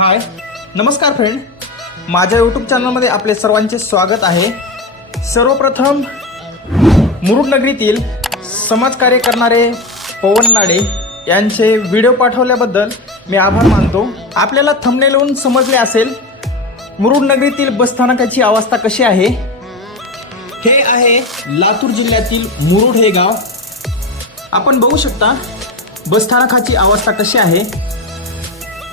हाय. नमस्कार फ्रेंड माझ्या यूट्यूब चॅनलमध्ये आपले सर्वांचे स्वागत आहे. सर्वप्रथम मुरुडनगरीतील समाजकार्य करणारे पवन नाडे यांचे व्हिडिओ पाठवल्याबद्दल मी आभार मानतो. आपल्याला थंबनेलवरून समजले असेल मुरुडनगरीतील बसस्थानकाची अवस्था कशी आहे? हे आहे लातूर जिल्ह्यातील मुरुड हे गाव. आपण बघू शकता बसस्थानकाची अवस्था कशी आहे.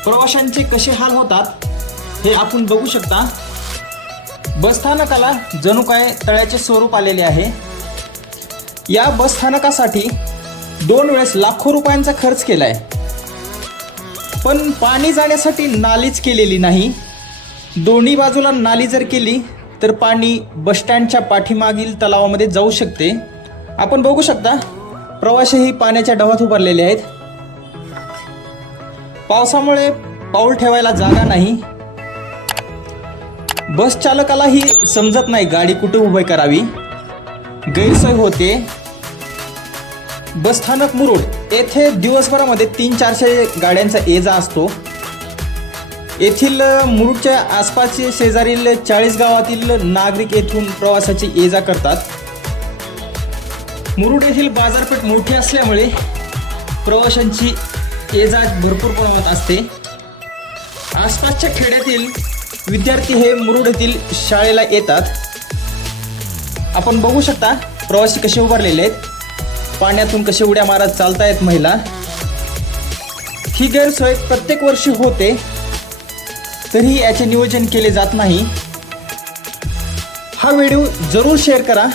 प्रवाशांचे कसे हाल होतात हे आपण बघू शकता. बसस्थानकाला जणू काय तळ्याचे स्वरूप आलेले आहे. या बसस्थानकासाठी दोन वेळेस लाखो रुपयांचा खर्च केलाय. पण पाणी जाण्यासाठी नालीच केलेली नाही. दोन्ही बाजूला नाली जर केली तर पाणी बसस्टँडच्या पाठीमागील तलावामध्ये जाऊ शकते. आपण बघू शकता प्रवाशीही पाण्याच्या डवात उभारलेले आहेत. पावसामुळे पाऊल ठेवायला जागा नाही. बस चालकालाही समजत नाही गाडी कुठे उभी करावी. गैरसोय होते. बसस्थानक मुरुड येथे दिवसभरामध्ये तीन चारशे गाड्यांचा ये जा असतो. येथील मुरुडच्या आसपासचे शेजारील चाळीस गावातील नागरिक येथून प्रवासाची ये जा करतात. मुरुड येथील बाजारपेठ मोठी असल्यामुळे प्रवाशांची ये जा भरपूर प्रमाणात असते. आसपासच्या खेड्यातील विद्यार्थी हे मुरुड येथील शाळेला येतात. आपण बघू शकता प्रवासी कसे उभारलेले आहेत. पाण्यातून कसे उड्या मारत चालतायत महिला. ही गैरसोय प्रत्येक वर्षी होते. तरीही याचे नियोजन केले जात नाही. हा व्हिडिओ जरूर शेअर करा.